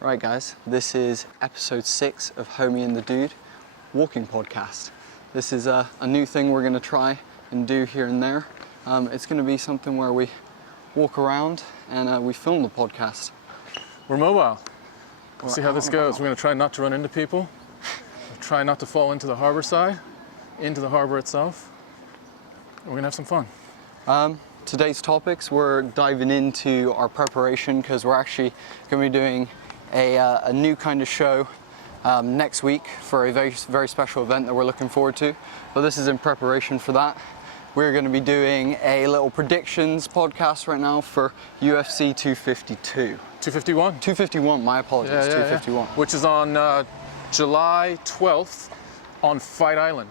Right guys, this is episode 6 of Homie and the Dude walking podcast. This is a new thing we're going to try and do here and there. It's going to be something where we walk around and we film the podcast. We're mobile. We'll see how this goes. We're going to try not to run into people. Try not to fall into the harbor side, into the harbor itself. We're going to have some fun. Today's topics, we're diving into our preparation because we're actually going to be doing a new kind of show next week for a very special event that we're looking forward to. But this is in preparation for that. We're going to be doing a little predictions podcast right now for UFC 252. 251? 251, my apologies, 251. Yeah. Which is on July 12th on Fight Island.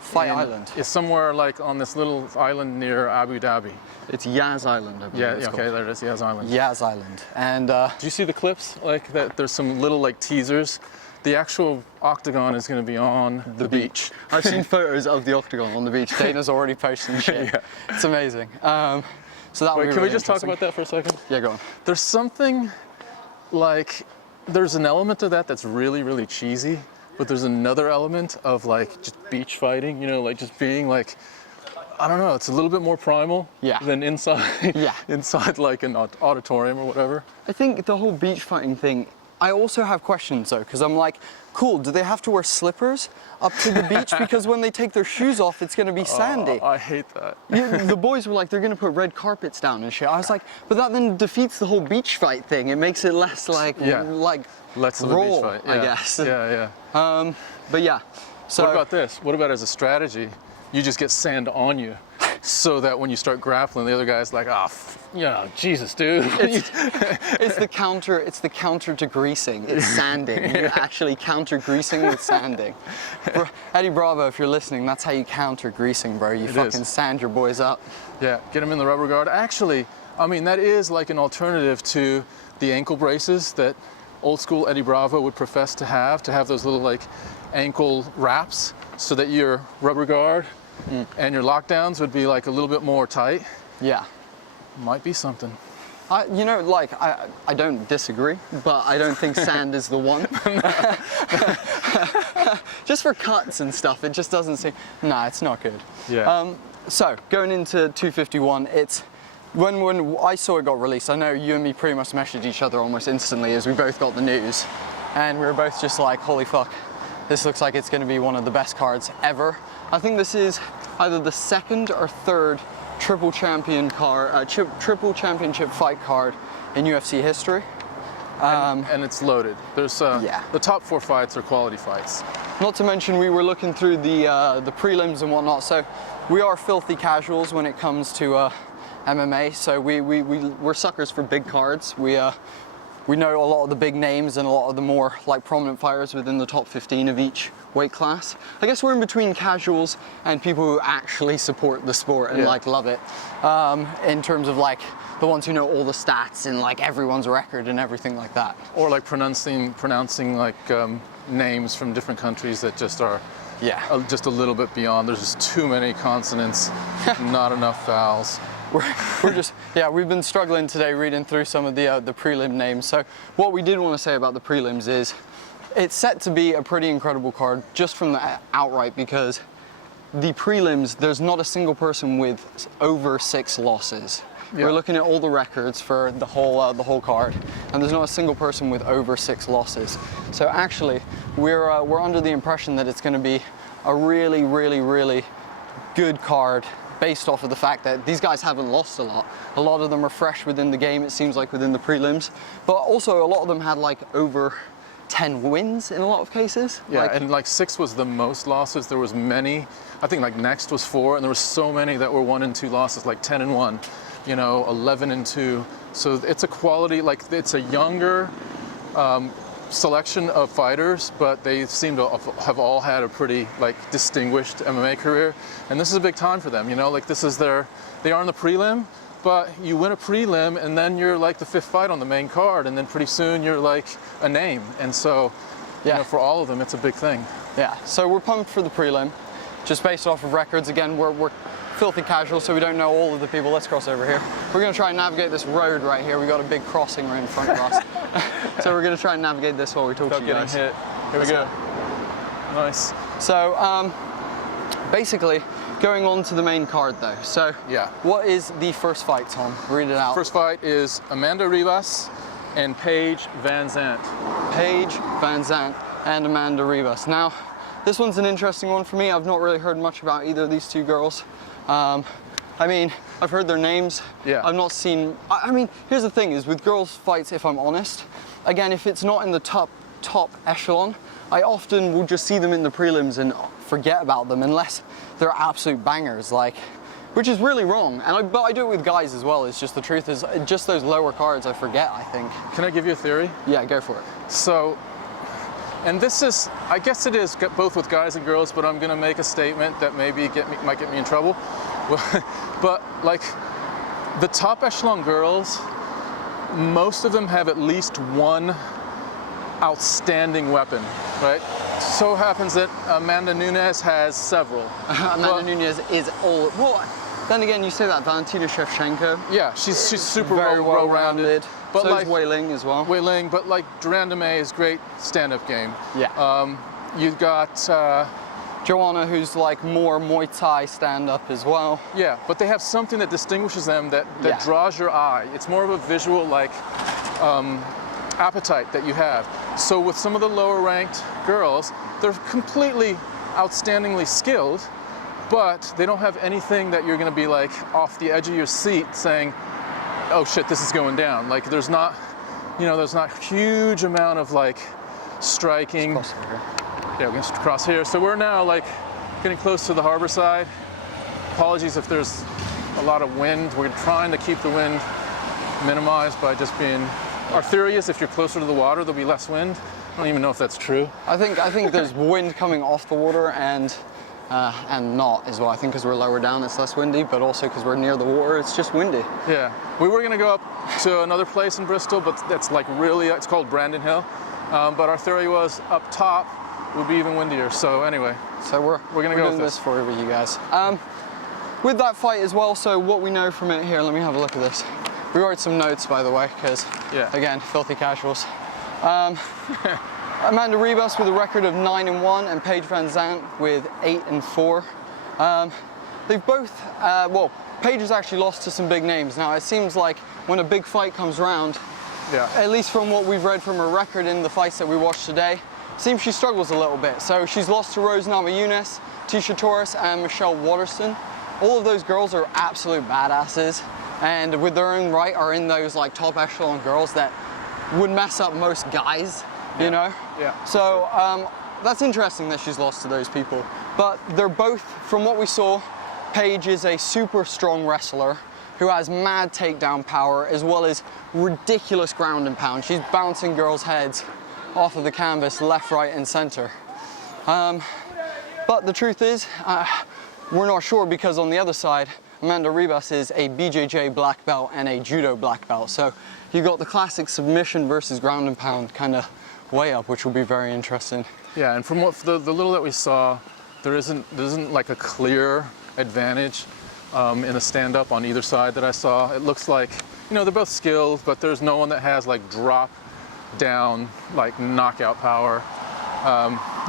Fight Island? It's somewhere like on this little island near Abu Dhabi. It's Yaz Island, I believe it's called. Okay, there it is, Yaz Island. Yaz Island. And do you see the clips? Like that, there's some little like teasers. The actual octagon is going to be on the beach. I've seen photos of the octagon on the beach. Dana's already posting shit. Yeah. It's amazing. So that Wait, can really we just talk about that for a second? Yeah, go on. There's something like, there's an element to that that's really, really cheesy, but there's another element of like just beach fighting, you know, like just being like, I don't know, it's a little bit more primal than inside, inside like an auditorium or whatever. I think the whole beach fighting thing, I also have questions though, because I'm like, cool, do they have to wear slippers up to the beach? Because when they take their shoes off, it's going to be sandy. I hate that. The boys were like, they're going to put red carpets down and shit. I was like, but that then defeats the whole beach fight thing. It makes it less like, less of raw, a beach fight. I guess. Yeah. But yeah. So what about this? What about as a strategy? You just get sand on you, so that when you start grappling, the other guy's like, Jesus, dude. It's the counter to greasing. It's sanding. You actually counter greasing with sanding. Eddie Bravo, if you're listening, that's how you counter greasing, bro. You fucking sand your boys up. Yeah, get them in the rubber guard. Actually, I mean, that is like an alternative to the ankle braces that old school Eddie Bravo would profess to have those little like ankle wraps so that your rubber guard and your lockdowns would be like a little bit more tight. Yeah. Might be something. I don't disagree, but I don't think sand is the one. Just for cuts and stuff, it just doesn't seem, it's not good. Yeah. So, going into 251, it's, when I saw it got released, I know you and me pretty much messaged each other almost instantly as we both got the news. And we were both just like, holy fuck, this looks like it's going to be one of the best cards ever. I think this is either the second or third triple championship fight card in UFC history. And it's loaded. There's the top 4 fights are quality fights. Not to mention we were looking through the prelims and whatnot, so we are filthy casuals when it comes to MMA, so we're suckers for big cards. We know a lot of the big names and a lot of the more like prominent fighters within the top 15 of each weight class. I guess we're in between casuals and people who actually support the sport and like love it. In terms of like the ones who know all the stats and like everyone's record and everything like that. Or like pronouncing like names from different countries that just are just a little bit beyond. There's just too many consonants, not enough vowels. We're just, we've been struggling today reading through some of the prelim names. So what we did want to say about the prelims is it's set to be a pretty incredible card just from the outright, because the prelims, there's not a single person with over 6 losses. Yeah. We're looking at all the records for the whole card, and there's not a single person with over 6 losses. So actually, we're under the impression that it's going to be a really, really, really good card, based off of the fact that these guys haven't lost a lot. A lot of them are fresh within the game, it seems like, within the prelims. But also a lot of them had like over 10 wins in a lot of cases. Yeah, and like 6 was the most losses. There was many, I think like next was 4, and there was so many that were 1 and 2 losses, like 10 and 1, 11 and 2. So it's a quality, like it's a younger selection of fighters, but they seem to have all had a pretty like distinguished MMA career, and this is a big time for them. Like this is they are in the prelim, but you win a prelim and then you're like the 5th fight on the main card, and then pretty soon you're like a name, and so for all of them it's a big thing. Yeah, so we're pumped for the prelim, just based off of records. Again, we're filthy casual, so we don't know all of the people. Let's cross over here. We're going to try and navigate this road right here. We got a big crossing right in front of us. So we're gonna try and navigate this while we talk to you Without guys. getting hit. Here we go. Nice. So basically, going on to the main card though. So Yeah. what is the first fight, Tom? Read it out. First fight is Amanda Ribas and Paige Van Zandt. Paige Van Zandt and Amanda Ribas. Now, this one's an interesting one for me. I've not really heard much about either of these two girls. I mean, I've heard their names. Yeah. I've not seen, I mean, here's the thing is with girls fights, if I'm honest, again, if it's not in the top echelon, I often will just see them in the prelims and forget about them unless they're absolute bangers, like, which is really wrong. But I do it with guys as well. It's just the truth is just those lower cards I forget, I think. Can I give you a theory? Yeah, go for it. So, and this is, I guess it is both with guys and girls, but I'm gonna make a statement that maybe might get me in trouble. But like, the top echelon girls, most of them have at least one outstanding weapon, right? So happens that Amanda Nunes has several. Amanda Nunes is all, well, then again, you say that, Valentina Shevchenko. Yeah, she's super Very well-rounded. But But so like is Wei Ling as well. Wei Ling, but like Durand May is great stand-up game. Yeah. You've got, Joanna, who's like more Muay Thai stand-up as well. yeah, but they have something that distinguishes them that Yeah. draws your eye. It's more of a visual like appetite that you have. So with some of the lower ranked girls, they're completely outstandingly skilled, but they don't have anything that you're gonna be like off the edge of your seat saying, oh shit, this is going down. Like there's not huge amount of like striking. Yeah, we're gonna cross here. So we're now like getting close to the harbor side. Apologies if there's a lot of wind. We're trying to keep the wind minimized by just being, our theory is if you're closer to the water, there'll be less wind. I don't even know if that's true. I think there's wind coming off the water and not as well. I think because we're lower down, it's less windy, but also because we're near the water, it's just windy. Yeah, we were gonna go up to another place in Bristol, but that's like really, it's called Brandon Hill. But our theory was up top would be even windier. So anyway, So we're gonna go doing with this for you guys. With that fight as well, so what we know from it here, let me have a look at this. We wrote some notes, by the way, because Yeah. again, filthy casuals. Amanda Ribas with a record of 9-1 and Paige Van Zandt with 8-4. They've both, well, Paige has actually lost to some big names. Now it seems like when a big fight comes around, yeah. at least from what we've read from her record in the fights that we watched today, seems she struggles a little bit. So she's lost to Rose Namajunas, Tisha Torres, and Michelle Waterston. All of those girls are absolute badasses, and with their own right are in those like top echelon girls that would mess up most guys, you know? Yeah. So that's interesting that she's lost to those people. But they're both, from what we saw, Paige is a super strong wrestler who has mad takedown power as well as ridiculous ground and pound. She's bouncing girls' heads off of the canvas left, right, and center. But the truth is, we're not sure because on the other side, Amanda Ribas is a BJJ black belt and a judo black belt. So you got the classic submission versus ground and pound kind of way up, which will be very interesting. Yeah, and from what the little that we saw, there isn't like a clear advantage in a stand-up on either side that I saw. It looks like, you know, they're both skilled, but there's no one that has like drop down, like knockout power.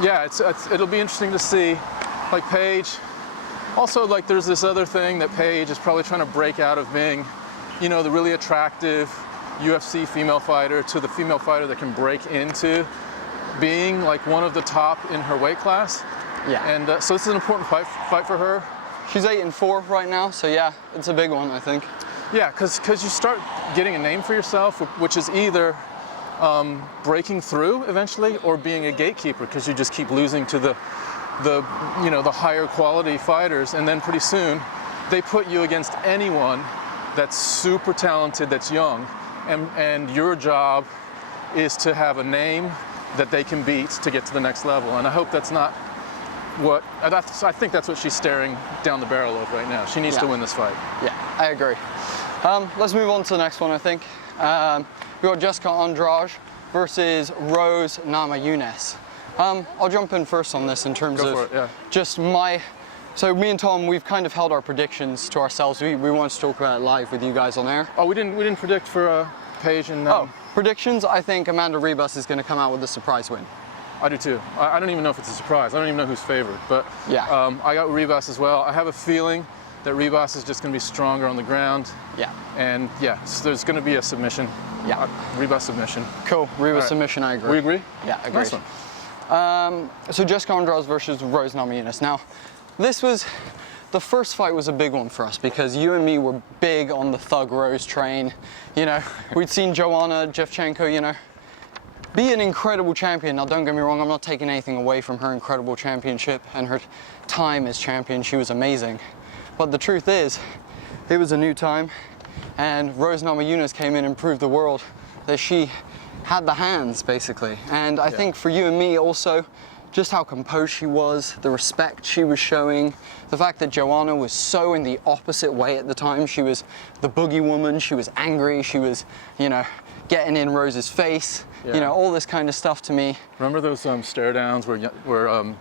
Yeah, it'll be interesting to see. Like Paige, also like there's this other thing that Paige is probably trying to break out of being, you know, the really attractive UFC female fighter to the female fighter that can break into being like one of the top in her weight class. Yeah. And so this is an important fight for her. She's 8-4 right now, so yeah, it's a big one, I think. Yeah, because you start getting a name for yourself, which is either breaking through eventually or being a gatekeeper, because you just keep losing to the higher quality fighters, and then pretty soon they put you against anyone that's super talented, that's young, and your job is to have a name that they can beat to get to the next level. And I hope that's not what, I think that's what she's staring down the barrel of right now. She needs to win this fight. Yeah, I agree. Let's move on to the next one, I think. We got Jessica Andrade versus Rose Namajunas. I'll jump in first on this in terms of just so me and Tom, we've kind of held our predictions to ourselves. We wanted to talk about it live with you guys on air. Oh, we didn't predict for Paige and Predictions, I think Amanda Ribas is going to come out with a surprise win. I do too. I don't even know if it's a surprise. I don't even know who's favored, but Yeah. I got Ribas as well. I have a feeling that Ribas is just going to be stronger on the ground. Yeah. And yeah, so there's going to be a submission. Yeah. Ribas submission. Cool. Ribas right. submission, I agree. We agree? Yeah, agreed. Nice one. So Jessica Andrade versus Rose Namajunas. Now, the first fight was a big one for us because you and me were big on the Thug Rose train. You know, we'd seen Joanna Jevchenko, you know, be an incredible champion. Now, don't get me wrong, I'm not taking anything away from her incredible championship and her time as champion. She was amazing. But the truth is, it was a new time, and Rose Namajunas came in and proved the world that she had the hands, basically. And I think for you and me also, just how composed she was, the respect she was showing, the fact that Joanna was so in the opposite way at the time. She was the boogie woman, she was angry, she was, you know, getting in Rose's face, you know, all this kind of stuff to me. Remember those stare downs where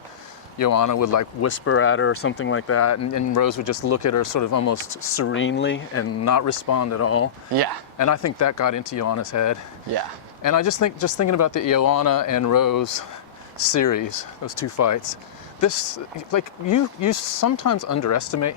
Joanna would like whisper at her or something like that, and Rose would just look at her sort of almost serenely and not respond at all? Yeah. And I think that got into Joanna's head. Yeah. And I just thinking about the Joanna and Rose series, those two fights, this, like, you sometimes underestimate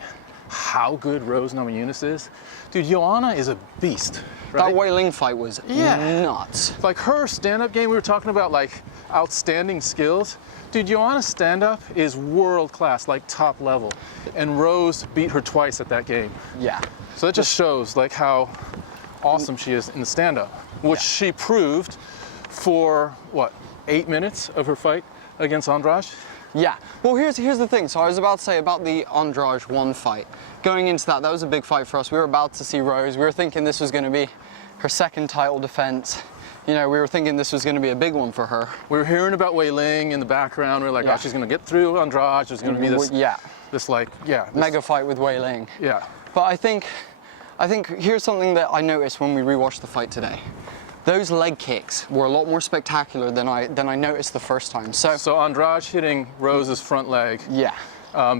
how good Rose Namajunas is. Dude, Joanna is a beast, right? That Wei Ling fight was nuts. Like her stand-up game, we were talking about like outstanding skills. Dude, Joanna's stand-up is world-class, like top level. And Rose beat her twice at that game. Yeah. So that just shows like how awesome she is in the stand-up, which she proved for, what, 8 minutes of her fight against Andrade? Yeah. Well, here's the thing. So I was about to say about the Andrade 1 fight. Going into that was a big fight for us. We were about to see Rose. We were thinking this was going to be her second title defense. You know, we were thinking this was going to be a big one for her. We were hearing about Wei Ling in the background. We were like, oh, she's going to get through Andrade. There's going to be this, mega fight with Wei Ling. Yeah. But I think here's something that I noticed when we rewatched the fight today. Those leg kicks were a lot more spectacular than I noticed the first time. So Andrade hitting Rose's front leg. Yeah.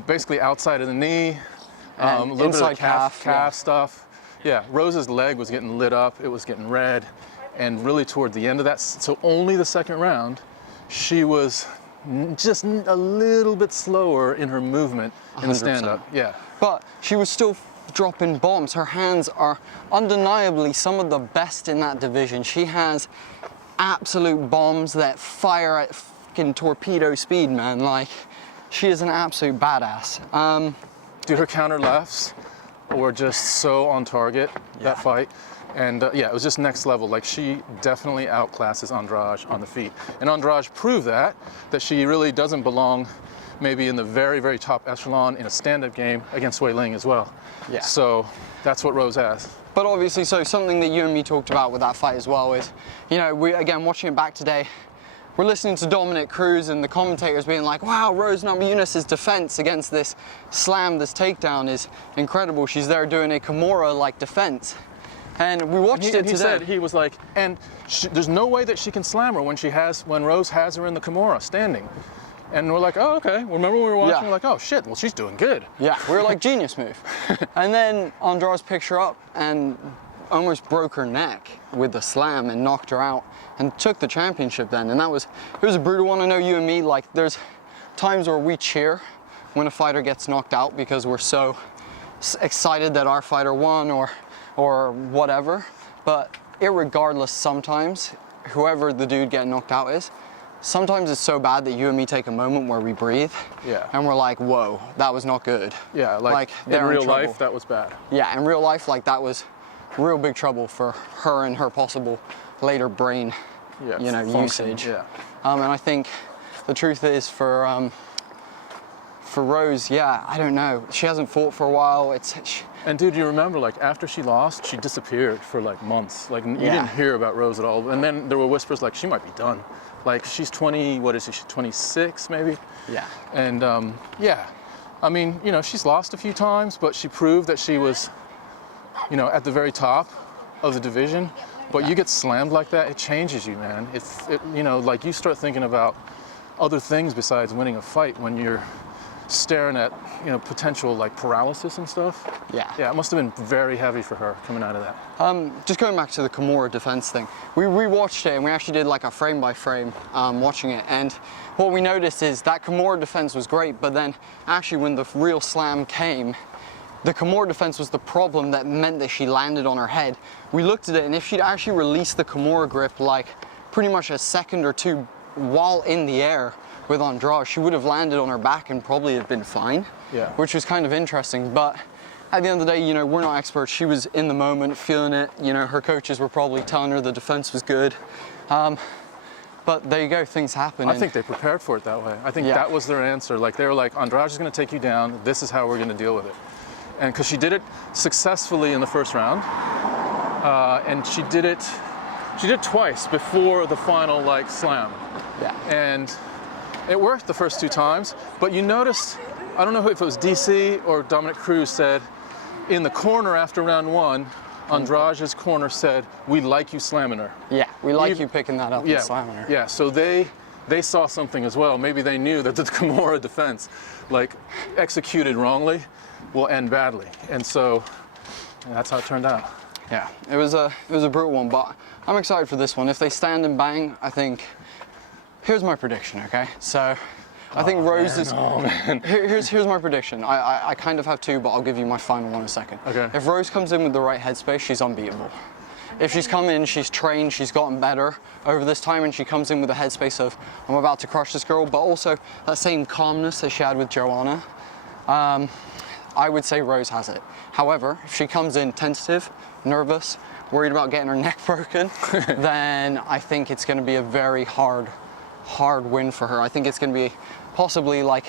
Basically outside of the knee, a little bit of calf stuff. Yeah, Rose's leg was getting lit up. It was getting red. And really toward the end of that, so only the second round, she was just a little bit slower in her movement in the stand-up. Yeah. But she was still dropping bombs. Her hands are undeniably some of the best in that division. She has absolute bombs that fire at fucking torpedo speed, man. Like, she is an absolute badass. Dude, her counter lefts were just so on target, that fight. And yeah, it was just next level. Like, she definitely outclasses Andrade on the feet. And Andrade proved that she really doesn't belong maybe in the very, very top echelon in a stand-up game against Wei Ling as well. Yeah. So that's what Rose has. But obviously, so something that you and me talked about with that fight as well is, you know, again, watching it back today, we're listening to Dominic Cruz and the commentators being like, wow, Rose Namajunas' defense against this slam, this takedown is incredible. She's there doing a Kimura-like defense. And we watched it today. He was like, and there's no way that she can slam her when Rose has her in the Kimura standing. And we're like, oh, okay. Remember when we were watching? We're like, oh, shit, well, she's doing good. Yeah, we were like, genius move. And then Andrade picked her up and almost broke her neck with the slam and knocked her out and took the championship then. And it was a brutal one. I know you and me, like, there's times where we cheer when a fighter gets knocked out because we're so excited that our fighter won or whatever. But irregardless, sometimes, whoever the dude getting knocked out is, sometimes it's so bad that you and me take a moment where we breathe. Yeah. And we're like, whoa, that was not good. Yeah, like in real life, that was bad. Yeah, in real life, like, that was real big trouble for her and her possible later brain, usage. Yeah. And I think the truth is for Rose, yeah, I don't know. She hasn't fought for a while. And dude, you remember, like, after she lost, she disappeared for like months. Like, you didn't hear about Rose at all. And then there were whispers like she might be done. Like, she's 20, what is she, she's 26 maybe? Yeah. And yeah, I mean, you know, she's lost a few times, but she proved that she was, you know, at the very top of the division. But you get slammed like that, it changes you, man. You know, like, you start thinking about other things besides winning a fight when you're staring at, potential like paralysis and stuff. Yeah. Yeah, it must have been very heavy for her coming out of that. Just going back to the Kimura defense thing, we rewatched it and we actually did like a frame by frame watching it, and what we noticed is that Kimura defense was great, but then actually when the real slam came, the Kimura defense was the problem that meant that she landed on her head. We looked at it, and if she'd actually released the Kimura grip like pretty much a second or two while in the air with Andrade, she would have landed on her back and probably have been fine. Yeah. Which was kind of interesting, but at the end of the day, we're not experts. She was in the moment, feeling it. Her coaches were probably telling her the defense was good. But there you go, things happen. I think they prepared for it that way. I think that was their answer. Like, they were like, Andrade is going to take you down. This is how we're going to deal with it. And because she did it successfully in the first round, and she did it twice before the final like slam. Yeah. And it worked the first two times, but you noticed, I don't know if it was DC or Dominic Cruz said, in the corner after round one, Andrade's corner said, "We like you slamming her." Yeah, we like you picking that up and slamming her. Yeah, so they saw something as well. Maybe they knew that the Kimura defense, like executed wrongly, will end badly, and so that's how it turned out. Yeah, it was a brutal one, but I'm excited for this one. If they stand and bang, I think. Here's my prediction, okay? So, I think Rose is. Oh, man. Here's my prediction. I kind of have two, but I'll give you my final one in a second. Okay. If Rose comes in with the right headspace, she's unbeatable. If she's come in, she's trained, she's gotten better over this time, and she comes in with the headspace of, I'm about to crush this girl, but also that same calmness that she had with Joanna, I would say Rose has it. However, if she comes in tentative, nervous, worried about getting her neck broken, then I think it's going to be a very hard win for her. I think it's going to be possibly like,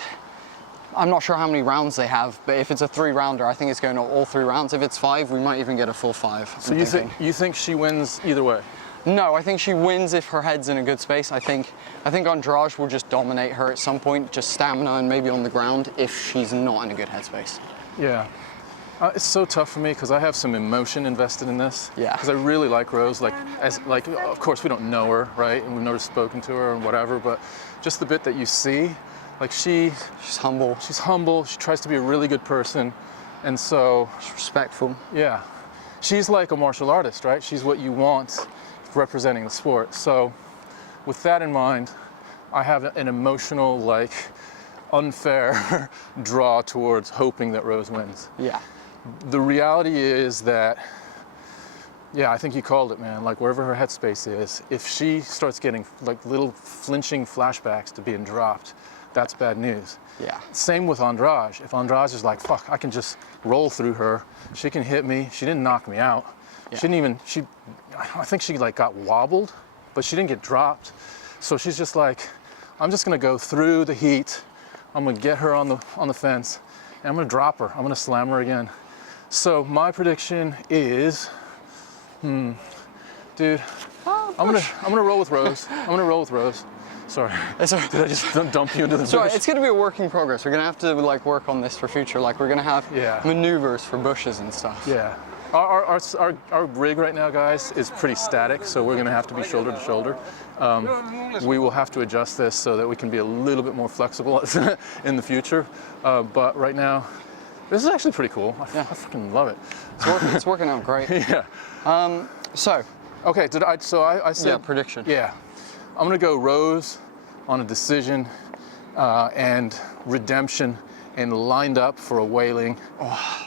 I'm not sure how many rounds they have, but if it's a 3-rounder, I think it's going to all 3 rounds. If it's 5, we might even get a full 5. So you think she wins either way? No, I think she wins if her head's in a good space. I think Andrade will just dominate her at some point, just stamina and maybe on the ground, if she's not in a good headspace. Yeah. It's so tough for me because I have some emotion invested in this. Yeah. Because I really like Rose. Of course we don't know her, right? And we've never spoken to her and whatever, but just the bit that you see, like she's humble. She's humble. She tries to be a really good person, and so she's respectful. Yeah. She's like a martial artist, right? She's what you want representing the sport. So, with that in mind, I have an emotional, like, unfair draw towards hoping that Rose wins. Yeah. The reality is that, yeah, I think you called it, man. Like, wherever her headspace is, if she starts getting like little flinching flashbacks to being dropped, that's bad news. Yeah. Same with Andrade. If Andrade is like, fuck, I can just roll through her. She can hit me. She didn't knock me out. Yeah. I think she like got wobbled, but she didn't get dropped. So she's just like, I'm just gonna go through the heat. I'm gonna get her on the fence, and I'm gonna drop her. I'm gonna slam her again. So my prediction is, dude, I'm gonna roll with Rose. I'm gonna roll with Rose. Sorry. Did I just dump you into the bush? Sorry, it's gonna be a work in progress. We're gonna have to like work on this for future. Like we're gonna have maneuvers for bushes and stuff. Yeah. Our rig right now, guys, is pretty static, so we're gonna have to be shoulder to shoulder. We will have to adjust this so that we can be a little bit more flexible in the future. But right now, this is actually pretty cool. I fucking love it. It's working out great. Yeah. Okay, I said prediction. Yeah. I'm gonna go Rose on a decision and redemption, and lined up for a wailing.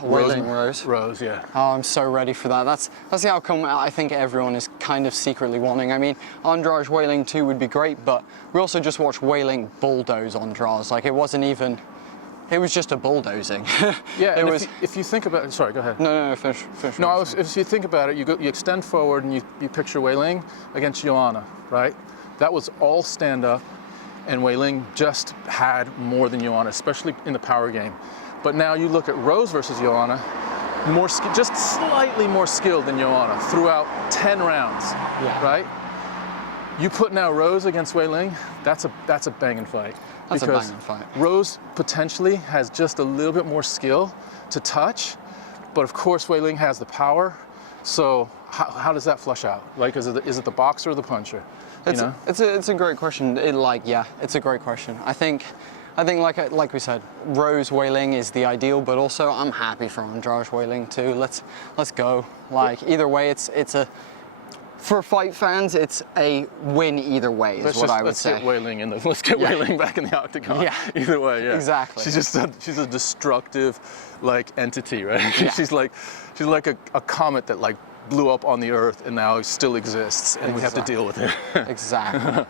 Rose. Rose, yeah. Oh, I'm so ready for that. That's the outcome I think everyone is kind of secretly wanting. I mean, Andrade wailing 2 would be great, but we also just watched wailing bulldoze Andrade. Like it was just a bulldozing. Yeah, if you think about it, sorry, go ahead. No, finish. No, if you think about it, you extend forward and you picture Wei Ling against Joanna, right? That was all stand up, and Wei Ling just had more than Joanna, especially in the power game. But now you look at Rose versus Joanna, just slightly more skilled than Joanna throughout 10 rounds, right? You put now Rose against Wei Ling, that's a banging fight. That's a banging fight. Rose potentially has just a little bit more skill to touch, but of course Wei Ling has the power. So how does that flush out? Like, is it the boxer or the puncher? It's a great question. It's a great question. I think I think like we said, Rose Wailing is the ideal, but also I'm happy for Andrade Wailing too. Let's go. Like either way, it's a for fight fans, it's a win either way. Is what I would say. Let's get Wailing back in the octagon. Yeah. Either way, yeah. Exactly. She's a destructive, like entity, right? Yeah. she's like a comet that like blew up on the earth and now still exists, and we have to deal with it. Exactly.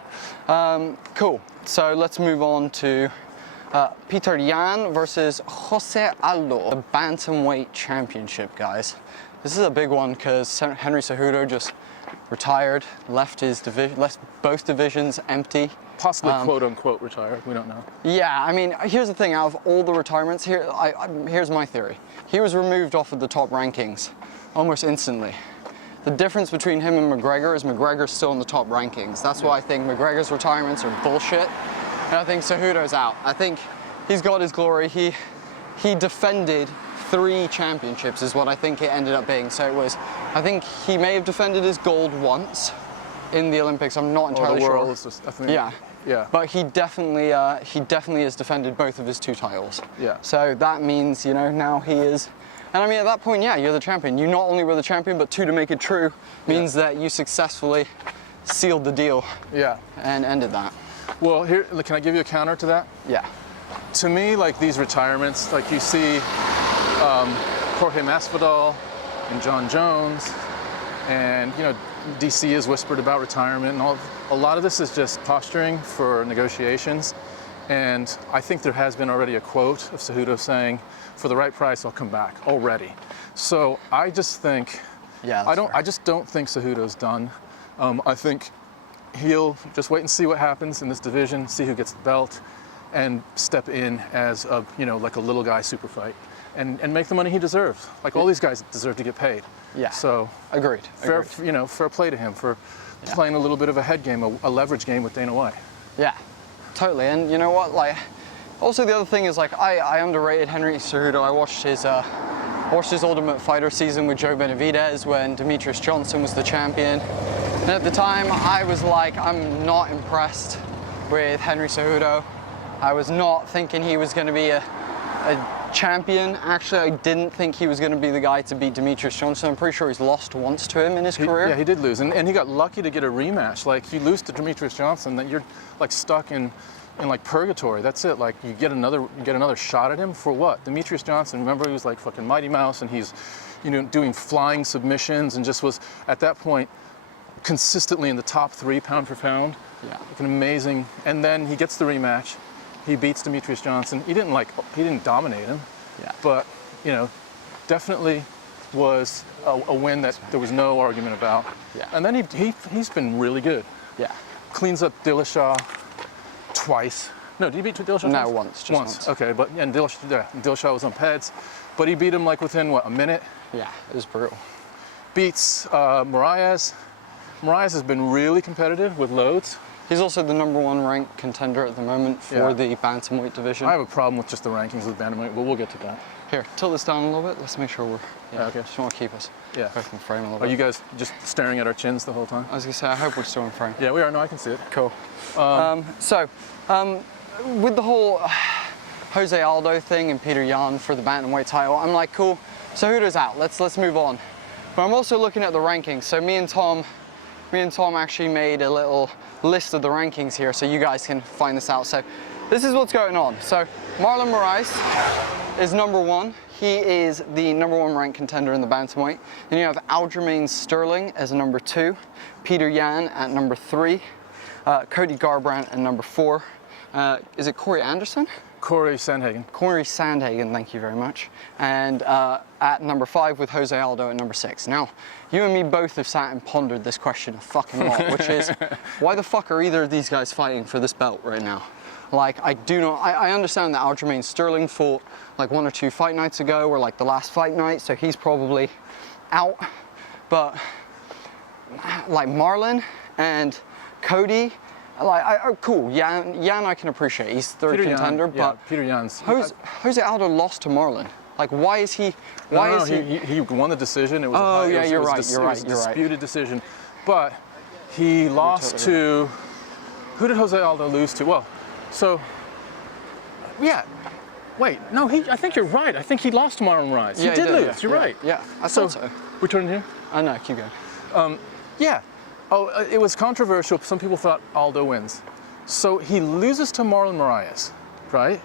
Cool. So let's move on to Peter Yan versus Jose Aldo, the bantamweight championship, guys. This is a big one because Henry Cejudo just retired, left his division, left both divisions empty. Possibly quote unquote retired. We don't know. Yeah, I mean, here's the thing. Out of all the retirements here, here's my theory. He was removed off of the top rankings almost instantly. The difference between him and McGregor is McGregor's still in the top rankings. That's why I think McGregor's retirements are bullshit. And I think Cejudo's out. I think he's got his glory. He defended 3 championships is what I think it ended up being. So it was, I think he may have defended his gold once in the Olympics. I'm not entirely sure. Yeah. Yeah. But he definitely has defended both of his 2 titles. Yeah. So that means, you know, now he is. And I mean, at that point, yeah, you're the champion. You not only were the champion, but 2 to make it true means that you successfully sealed the deal. Yeah. And ended that. Well, here, can I give you a counter to that? Yeah. To me, like these retirements, like you see Jorge Masvidal and John Jones, and you know, DC has whispered about retirement, and a lot of this is just posturing for negotiations. And I think there has been already a quote of Cejudo saying, "For the right price, I'll come back." Already. So I just think, I just don't think Cejudo's done. I think he'll just wait and see what happens in this division, see who gets the belt, and step in as a, you know, like a little guy super fight, and make the money he deserves. Like all these guys deserve to get paid. Yeah. So agreed. Fair, you know, fair play to him for playing a little bit of a head game, a leverage game with Dana White. Yeah, totally. And you know what? Like, also the other thing is like I underrated Henry Cejudo. I watched his Ultimate Fighter season with Joe Benavidez when Demetrius Johnson was the champion. And at the time, I was like, I'm not impressed with Henry Cejudo. I was not thinking he was going to be a champion. Actually, I didn't think he was going to be the guy to beat Demetrius Johnson. I'm pretty sure he's lost once to him in his career. Yeah, he did lose, and he got lucky to get a rematch. Like, you lose to Demetrius Johnson, then you're like stuck in like purgatory. That's it. Like, you get another shot at him for what? Demetrius Johnson, remember, he was like fucking Mighty Mouse, and he's, you know, doing flying submissions, and just was at that point consistently in the top 3 pound for pound. Yeah. Like an amazing. And then he gets the rematch. He beats Demetrius Johnson. He didn't dominate him. Yeah. But, you know, definitely was a win that there was no argument about. Yeah. And then he's been really good. Yeah. Cleans up Dillashaw twice. No, did he beat Dillashaw No, twice? once. Just once. Okay, but and Dillashaw was on pads, but he beat him like within what, a minute? Yeah, it was brutal. Beats Moraes. Moraes has been really competitive with loads. He's also the #1 ranked contender at the moment for the bantamweight division. I have a problem with just the rankings of the bantamweight, but we'll get to that. Here, tilt this down a little bit. Let's make sure we're. Yeah, okay. Just want to keep us. Yeah. Both in frame a little Are bit. you guys just staring at our chins the whole time? I was gonna say, I hope we're still in frame. Yeah, we are. No, I can see it. Cool. With the whole Jose Aldo thing and Peter Yan for the bantamweight title, I'm like, cool. Cejudo's out. Let's move on. But I'm also looking at the rankings. So me and Tom actually made a little list of the rankings here, so you guys can find this out. So this is what's going on. So Marlon Moraes is #1. He is the #1 ranked contender in the bantamweight. Then you have Aljamain Sterling as #2, Peter Yan at #3, Cody Garbrandt at #4. Is it Corey Anderson? Corey Sandhagen. Corey Sandhagen, thank you very much. And at #5 with Jose Aldo at #6. Now, you and me both have sat and pondered this question a fucking lot, which is, why the fuck are either of these guys fighting for this belt right now? Like, I understand that Aljamain Sterling fought like 1 or 2 fight nights ago, or like the last fight night, so he's probably out. But like Marlon and Cody, like, cool, Yan I can appreciate, he's third contender, but Peter Yan's. Jose Aldo lost to Marlon. Like, why is he? He won the decision. It was you're right. It was a disputed decision, but he lost to. Who did Jose Aldo lose to? Well, so Yeah. Wait, no, I think you're right. I think he lost to Marlon Moraes. Yeah, he did lose. yeah, You're right. Yeah, I thought so. We turn here? I know, keep going. Yeah. Oh, it was controversial. Some people thought Aldo wins. So he loses to Marlon Moraes, right?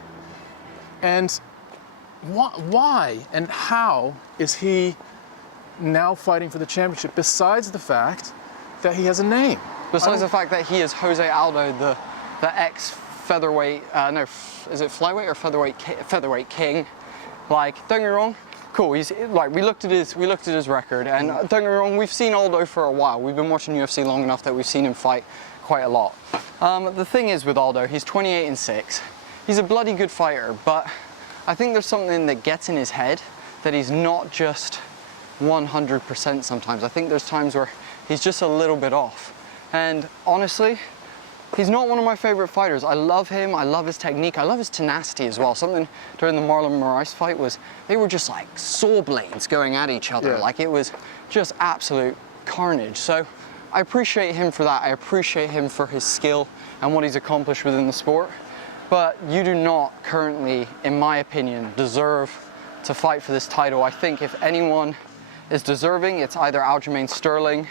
And why and how is he now fighting for the championship, besides the fact that he has a name? Besides the fact that he is Jose Aldo, the ex-featherweight, is it flyweight or featherweight king? Like, don't get me wrong, cool. He's like, we looked at his record, and don't get me wrong, we've seen Aldo for a while. We've been watching UFC long enough that we've seen him fight quite a lot. The thing is with Aldo, he's 28-6. He's a bloody good fighter, but I think there's something that gets in his head that he's not just 100% sometimes. I think there's times where he's just a little bit off. And honestly, he's not one of my favorite fighters. I love him, I love his technique, I love his tenacity as well. Something during the Marlon Moraes fight was, they were just like saw blades going at each other. Yeah. Like, it was just absolute carnage. So I appreciate him for that. I appreciate him for his skill and what he's accomplished within the sport. But you do not currently, in my opinion, deserve to fight for this title. I think if anyone is deserving, it's either Aljamain Sterling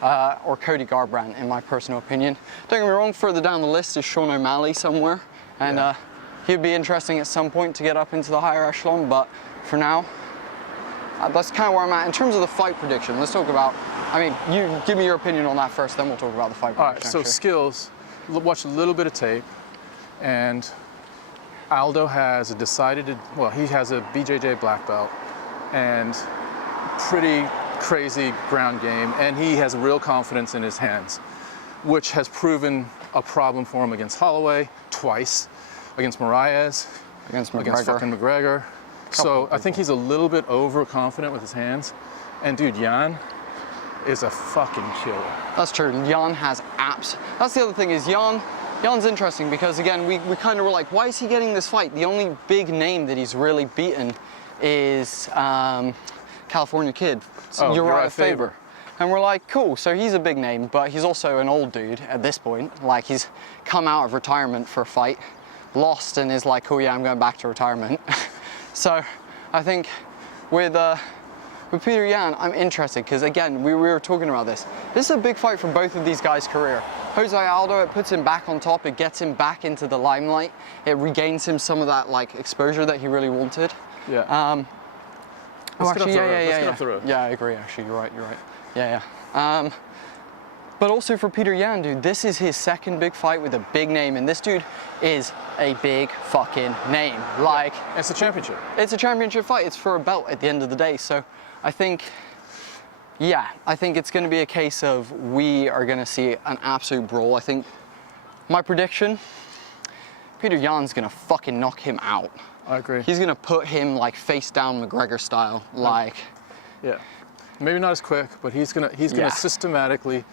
or Cody Garbrandt, in my personal opinion. Don't get me wrong, further down the list is Sean O'Malley somewhere, and he'd be interesting at some point to get up into the higher echelon, but for now, that's kind of where I'm at. In terms of the fight prediction, let's talk about, I mean, you give me your opinion on that first, then we'll talk about the fight prediction. All right, so skills, watch a little bit of tape, and Aldo has he has a BJJ black belt, and pretty crazy ground game, and he has real confidence in his hands, which has proven a problem for him against Holloway twice, against Moraes, against fucking McGregor. So I think he's a little bit overconfident with his hands. And dude, Jan is a fucking killer. That's true. Jan has abs. That's the other thing is Jan's interesting because again, we kind of were like, why is he getting this fight? The only big name that he's really beaten is California Kid, Uriah Faber. And we're like, cool, so he's a big name, but he's also an old dude at this point. Like, he's come out of retirement for a fight, lost, and is like, oh yeah, I'm going back to retirement. So I think with Peter Yan, I'm interested, because again, we were talking about this. This is a big fight for both of these guys' career. Jose Aldo, it puts him back on top, it gets him back into the limelight, it regains him some of that like exposure that he really wanted. Yeah. Let's get up the road. Yeah, I agree, actually, you're right. Yeah. But also for Peter Yan, dude, this is his second big fight with a big name, and this dude is a big fucking name. Like, it's a championship. It's a championship fight, it's for a belt at the end of the day, so I think it's gonna be a case of we are gonna see an absolute brawl. I think my prediction, Peter Yan's gonna fucking knock him out. I agree. He's gonna put him like face down McGregor style, like. Yeah, maybe not as quick, but he's gonna systematically.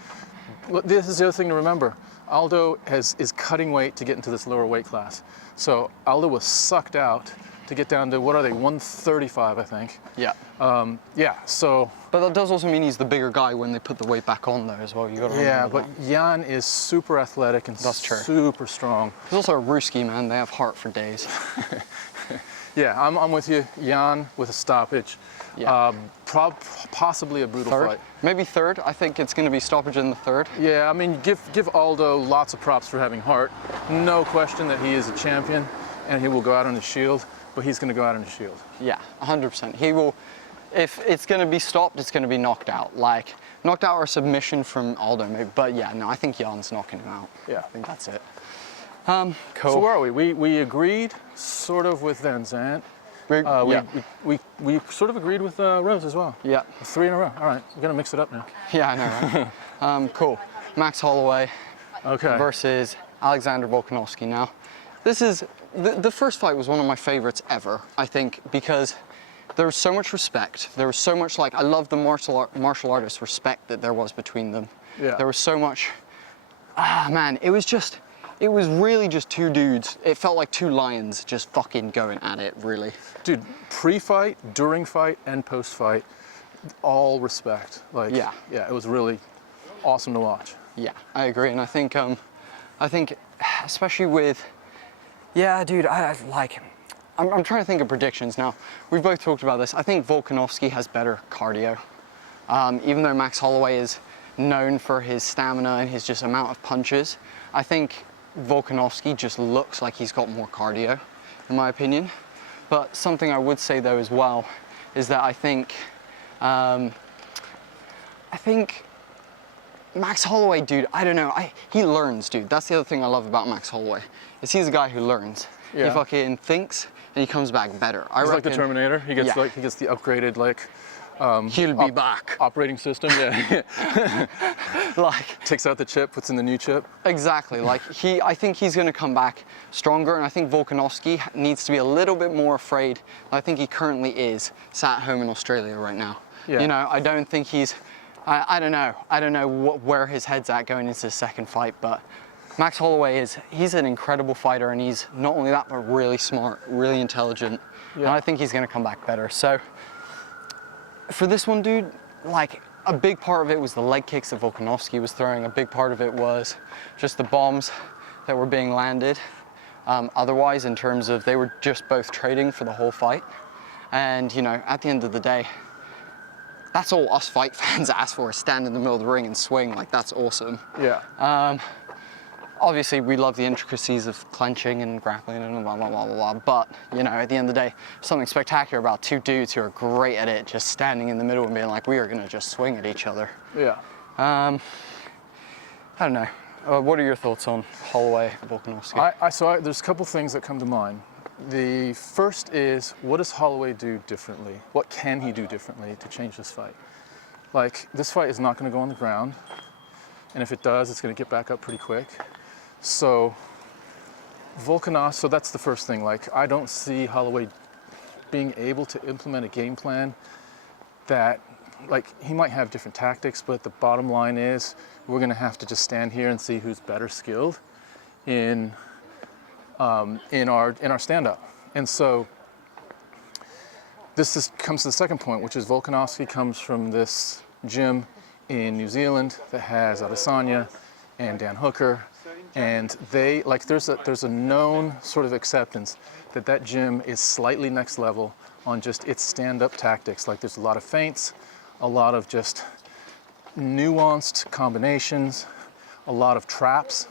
This is the other thing to remember. Aldo is cutting weight to get into this lower weight class. So Aldo was sucked out to get down to, what are they, 135, I think. Yeah. So. But that does also mean he's the bigger guy when they put the weight back on there as well. You got to remember that. But Jan is super athletic and super strong. He's also a Ruski, man. They have heart for days. Yeah, I'm with you. Jan with a stoppage. Yeah. Possibly a brutal Third? fight. Maybe third. I think it's going to be stoppage in the third. Yeah, I mean, give Aldo lots of props for having heart. No question that he is a champion and he will go out on his shield, but he's going to go out on his shield. Yeah, 100%. He will, if it's going to be stopped, it's going to be knocked out. Like, knocked out or submission from Aldo, maybe. But yeah, no, I think Jan's knocking him out. Yeah. I think that's it. Cool. So where are we? We agreed sort of with Van Zandt. We sort of agreed with Rose as well. Yeah. 3 in a row. All right, we're gonna mix it up now. Yeah, I know, right? Cool. Max Holloway versus Alexander Volkanovski. Now, this is the first fight was one of my favorites ever. I think because there was so much respect. There was so much I love the martial artist respect that there was between them. Yeah. There was so much. Man, it was really just two dudes. It felt like two lions just fucking going at it, really. Dude, pre-fight, during fight, and post-fight, all respect. Yeah, it was really awesome to watch. Yeah, I agree, and I think especially with, Yeah, dude, I'm trying to think of predictions now. We've both talked about this. I think Volkanovski has better cardio. Even though Max Holloway is known for his stamina and his just amount of punches, I think Volkanovski just looks like he's got more cardio, in my opinion. But something I would say though as well is that I think Max Holloway, dude, I don't know. He learns, dude. That's the other thing I love about Max Holloway, is he's a guy who learns. Yeah. He fucking thinks and he comes back better. He's like the Terminator. He gets yeah. he gets the upgraded He'll be back. Operating system. Yeah. Takes out the chip, puts in the new chip. Exactly. I think he's going to come back stronger, and I think Volkanovski needs to be a little bit more afraid. I think he currently is, sat home in Australia right now. Yeah. You know, I don't think he's. I don't know. I don't know where his head's at going into his second fight, but Max Holloway he's an incredible fighter, and he's not only that, but really smart, really intelligent. Yeah. And I think he's going to come back better. So for this one, dude, a big part of it was the leg kicks that Volkanovski was throwing. A big part of it was just the bombs that were being landed. Otherwise, in terms of they were just both trading for the whole fight. And, you know, at the end of the day, that's all us fight fans ask for, is stand in the middle of the ring and swing. That's awesome. Yeah. Obviously, we love the intricacies of clenching and grappling and blah, blah, blah, blah, blah. But, you know, at the end of the day, something spectacular about two dudes who are great at it, just standing in the middle and being like, we are going to just swing at each other. Yeah. I don't know. What are your thoughts on Holloway, Volkanovski? So there's a couple things that come to mind. The first is, what does Holloway do differently? What can he do differently to change this fight? This fight is not going to go on the ground. And if it does, it's going to get back up pretty quick. So so that's the first thing. I don't see Holloway being able to implement a game plan that, he might have different tactics, but the bottom line is we're going to have to just stand here and see who's better skilled in our stand-up. And so comes to the second point, which is Volkanovski comes from this gym in New Zealand that has Adesanya and Dan Hooker, and they there's a known sort of acceptance that gym is slightly next level on just its stand-up tactics. There's a lot of feints, a lot of just nuanced combinations, a lot of traps,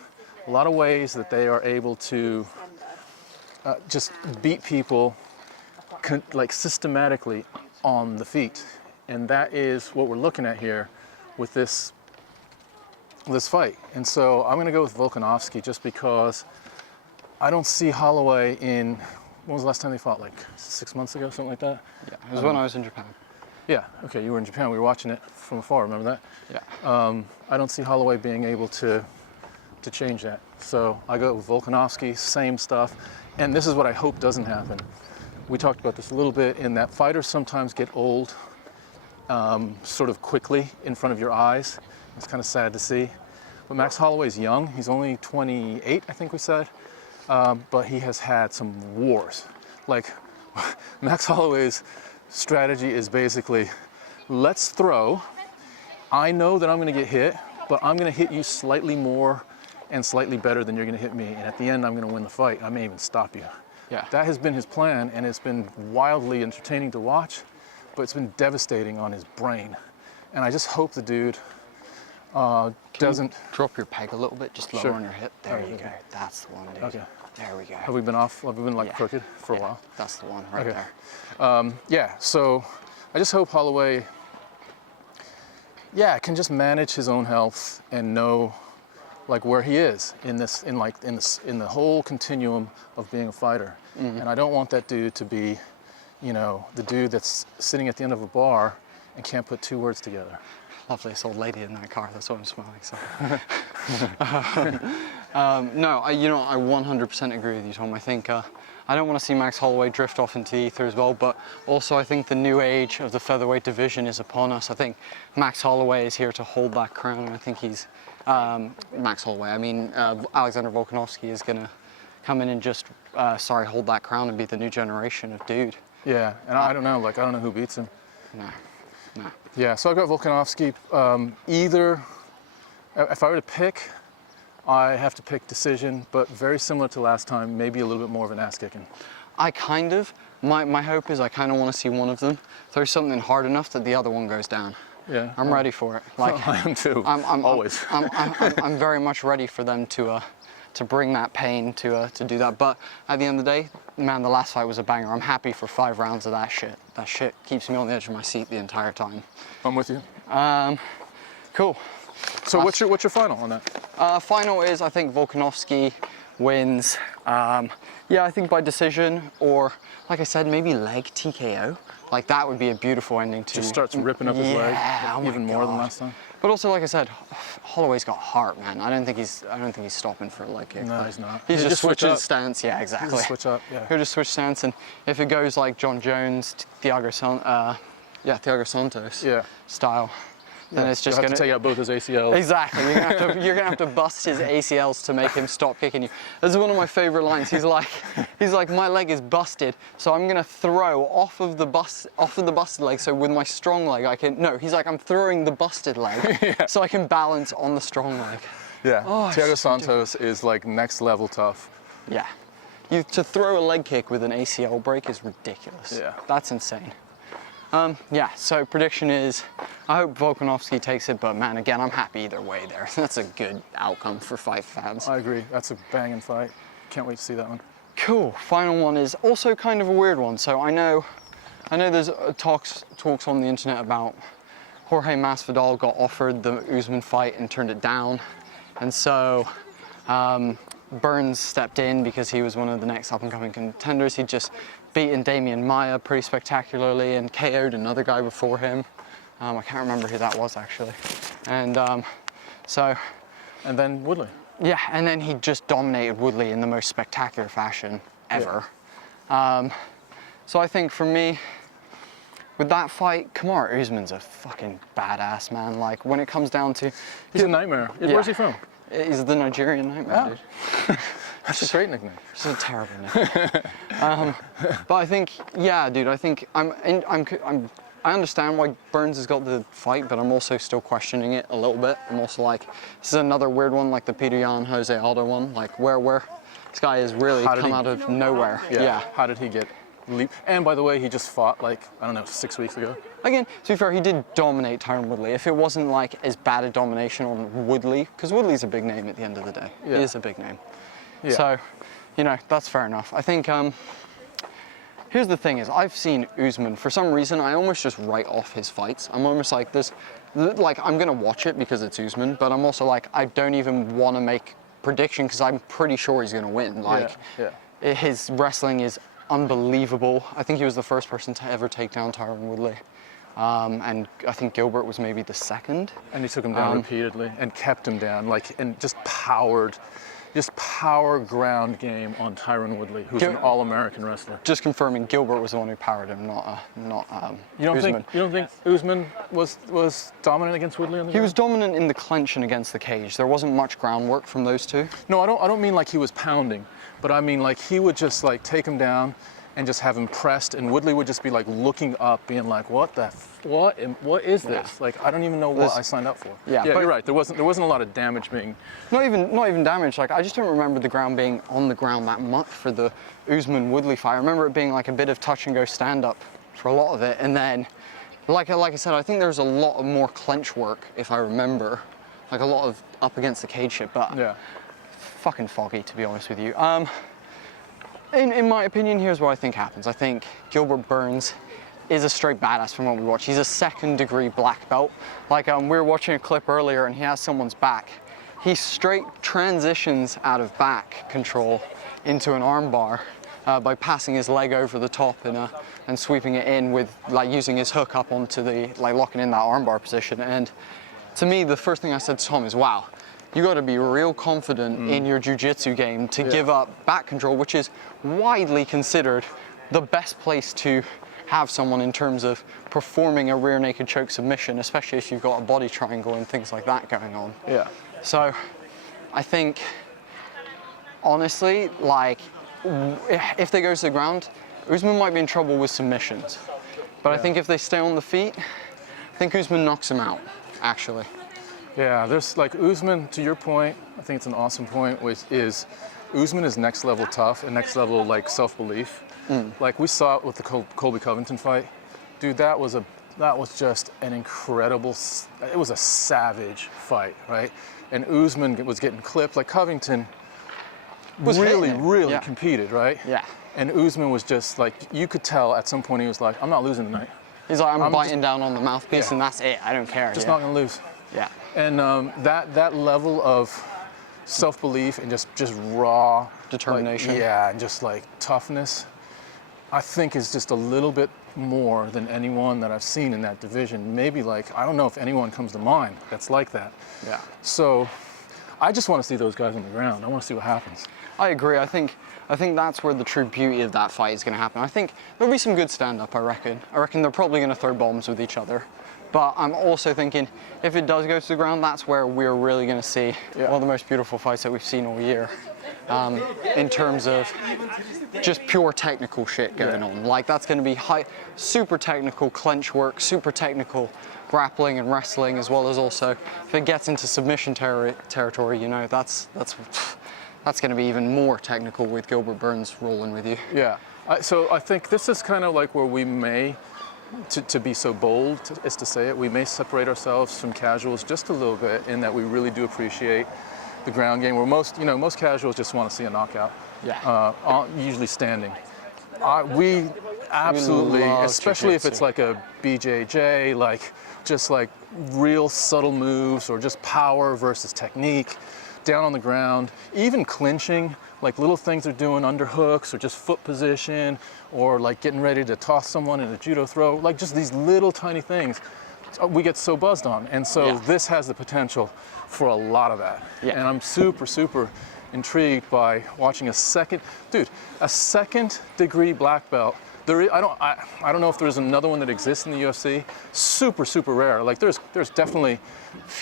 a lot of ways that they are able to just beat people systematically on the feet. And that is what we're looking at here with this fight. And so I'm going to go with Volkanovski just because I don't see Holloway when was the last time they fought? 6 months ago, something like that? Yeah, it was when I was in Japan. Yeah, okay, you were in Japan. We were watching it from afar, remember that? Yeah. I don't see Holloway being able to change that. So I go with Volkanovski, same stuff. And this is what I hope doesn't happen. We talked about this a little bit, in that fighters sometimes get old sort of quickly in front of your eyes. It's kind of sad to see. But Max Holloway's young. He's only 28, I think we said. But he has had some wars. Max Holloway's strategy is basically, let's throw. I know that I'm going to get hit, but I'm going to hit you slightly more and slightly better than you're going to hit me. And at the end, I'm going to win the fight. I may even stop you. Yeah. That has been his plan, and it's been wildly entertaining to watch, but it's been devastating on his brain. And I just hope the dude doesn't... drop your peg a little bit, just lower Sure. on your hip. There you go. That's the one, dude. Okay. There we go. Have we been off? Have we been Yeah. crooked for a while? That's the one right Okay. there. Yeah, so I just hope Holloway, can just manage his own health and know where he is in the whole continuum of being a fighter. Mm-hmm. And I don't want that dude to be, the dude that's sitting at the end of a bar and can't put two words together. Lovely, old lady in that car. That's what I'm smelling. So. No, I 100% agree with you, Tom. I think I don't want to see Max Holloway drift off into the ether as well, but also I think the new age of the featherweight division is upon us. I think Max Holloway is here to hold that crown, and I think he's Max Holloway. I mean, Alexander Volkanovski is gonna come in and just hold that crown and be the new generation of dude. Yeah, and I don't know, I don't know who beats him. No. Yeah, so I've got Volkanovski. Either, if I were to pick, I have to pick decision, but very similar to last time, maybe a little bit more of an ass kicking. My hope is I kind of want to see one of them throw something hard enough that the other one goes down. Yeah. I'm ready for it. Like I am too. Always. I'm very much ready for them to bring that pain to do that. But at the end of the day, man, the last fight was a banger. I'm happy for 5 rounds of that shit. That shit keeps me on the edge of my seat the entire time. I'm with you. Cool. So what's your final on that? Final is, I think Volkanovski wins. Yeah, I think by decision, or like I said, maybe leg TKO. Like that would be a beautiful ending to. Just starts ripping up his leg, oh even more than last time. But also, like I said, Holloway's got heart, man. I don't think he's stopping for a leg kick. No, he's not. He He'll just switch switches up. stance. Yeah, exactly. He'll switch up. Yeah. He'll just switch stance, and if it goes like John Jones, Thiago Santos style, then it's just You'll have gonna to take out both his ACLs. Exactly. You're gonna have to bust his ACLs to make him stop kicking you. This is one of my favorite lines. He's like, my leg is busted, so I'm gonna throw off of the busted leg. So with my strong leg, I can. No, he's like, I'm throwing the busted leg, so I can balance on the strong leg. Yeah. Oh, Thiago Santos is like next level tough. Yeah. To throw a leg kick with an ACL break is ridiculous. Yeah. That's insane. Yeah, so prediction is, I hope Volkanovski takes it, but man, again, I'm happy either way there. That's a good outcome for fight fans. I agree. That's a banging fight. Can't wait to see that one. Cool. Final one is also kind of a weird one. So I know there's talks on the internet about Jorge Masvidal got offered the Usman fight and turned it down, and so Burns stepped in because he was one of the next up-and-coming contenders. He'd just beaten Damian Maia pretty spectacularly and KO'd another guy before him. I can't remember who that was actually. And And then Woodley. Yeah, and then he just dominated Woodley in the most spectacular fashion ever. Yeah. So I think for me, with that fight, Kamaru Usman's a fucking badass, man. Like when it comes down to... He's a nightmare. Yeah. Where's he from? He's the Nigerian nightmare, dude. That's a great nickname. It's a terrible nickname. But I think, yeah, dude. I think I understand why Burns has got the fight, but I'm also still questioning it a little bit. I'm also like, this is another weird one, like the Peter Yan Jose Aldo one. Like where this guy has really come out of nowhere. Yeah. How did he get leap? And by the way, he just fought like, I don't know, 6 weeks ago. Again, to be fair, he did dominate Tyron Woodley. If it wasn't like as bad a domination on Woodley, because Woodley's a big name at the end of the day. Yeah. He is a big name. Yeah. So, that's fair enough. I think, here's the thing is, I've seen Usman, for some reason, I almost just write off his fights. I'm almost like this, like I'm gonna watch it because it's Usman, but I'm also like, I don't even wanna make prediction because I'm pretty sure he's gonna win. Like, his wrestling is unbelievable. I think he was the first person to ever take down Tyron Woodley. And I think Gilbert was maybe the second. And he took him down repeatedly and kept him down, and just power ground game on Tyron Woodley, who's an all-American wrestler. Just confirming, Gilbert was the one who powered him, not Usman. You don't think Usman was dominant against Woodley on the ground? He was dominant in the clench and against the cage. There wasn't much groundwork from those two. No, I don't mean like he was pounding, but I mean like he would just like take him down and just have him pressed, and Woodley would just be like looking up, being like, what is this? Yeah. Like, I don't even know what I signed up for. Yeah, but you're right. There wasn't a lot of damage being. Not even damage. Like I just don't remember the ground being on the ground that much for the Usman Woodley fight. I remember it being like a bit of touch and go stand up for a lot of it, and then, like I said, I think there's a lot of more clench work if I remember, like a lot of up against the cage shit. But Yeah. fucking foggy, to be honest with you. In my opinion, here's what I think happens. I think Gilbert Burns is a straight badass from what we watch. He's a second-degree black belt. Like we were watching a clip earlier, and he has someone's back. He straight transitions out of back control into an armbar by passing his leg over the top and sweeping it in with like using his hook up onto the locking in that armbar position. And to me, the first thing I said to Tom is, "Wow, you got to be real confident in your jiu-jitsu game to give up back control, which is widely considered the best place to have someone in terms of performing a rear naked choke submission, especially if you've got a body triangle and things like that going on." Yeah. So I think, honestly, like, if they go to the ground, Usman might be in trouble with submissions. But I think if they stay on the feet, I think Usman knocks him out, actually. Yeah, there's like Usman, to your point, I think it's an awesome point, which is Usman is next level tough and next level like self-belief. Like we saw it with the Colby Covington fight. Dude, that was just an incredible, it was a savage fight, right? And Usman was getting clipped. Like Covington Was really yeah. competed, right? Yeah. And Usman was just like, you could tell at some point he was like, I'm not losing tonight. He's like, I'm biting just, down on the mouthpiece yeah. and that's it. I don't care. Just yeah. not gonna lose. Yeah. And that level of self-belief and just raw Determination. like, yeah, and just like toughness, I think is just a little bit more than anyone that I've seen in that division. Maybe like, I don't know if anyone comes to mind that's like that. Yeah. So I just want to see those guys on the ground. I want to see what happens. I agree. I think that's where the true beauty of that fight is going to happen. I think there'll be some good stand-up, I reckon. I reckon they're probably going to throw bombs with each other. But I'm also thinking, if it does go to the ground, that's where we're really going to see one of the most beautiful fights that we've seen all year. In terms of just pure technical shit going on. Like, that's going to be super technical clench work, super technical grappling and wrestling, as well as also, if it gets into submission territory, you know, that's going to be even more technical with Gilbert Burns rolling with you. Yeah. So I think this is kind of like where we may, to be so bold is to say it, we may separate ourselves from casuals just a little bit in that we really do appreciate the ground game, where most casuals just want to see a knockout. Yeah. Usually standing. We absolutely, especially if it's like a BJJ, like just like real subtle moves or just power versus technique, down on the ground, even clinching, like little things they're doing, underhooks or just foot position, or like getting ready to toss someone in a judo throw, like just these little tiny things we get so buzzed on. And so this has the potential for a lot of that. Yeah. And I'm super intrigued by watching a second degree black belt. I don't know if there's another one that exists in the UFC. Super rare. Like there's definitely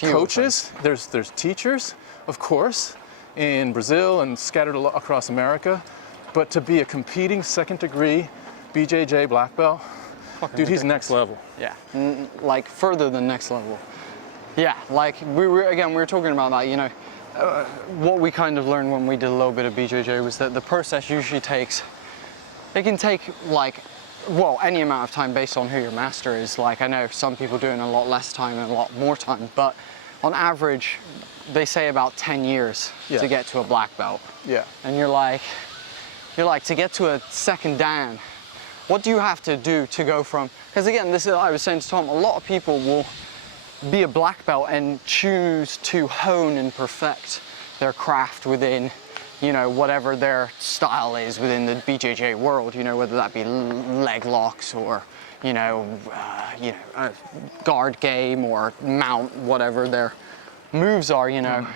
coaches, there's teachers, of course, in Brazil and scattered across America. But to be a competing second degree BJJ black belt, dude, he's next level. Yeah, like further than next level. Yeah, like we were talking about that, you know, what we kind of learned when we did a little bit of BJJ was that the process usually it can take like, well, any amount of time based on who your master is. Like, I know some people do it in a lot less time and a lot more time, but on average, they say about 10 years to get to a black belt. Yeah. And you're like, to get to a second dan, what do you have to do to go from, because again, I was saying to Tom, a lot of people will be a black belt and choose to hone and perfect their craft within, you know, whatever their style is within the BJJ world, you know, whether that be leg locks or, guard game or mount, whatever their moves are, you know.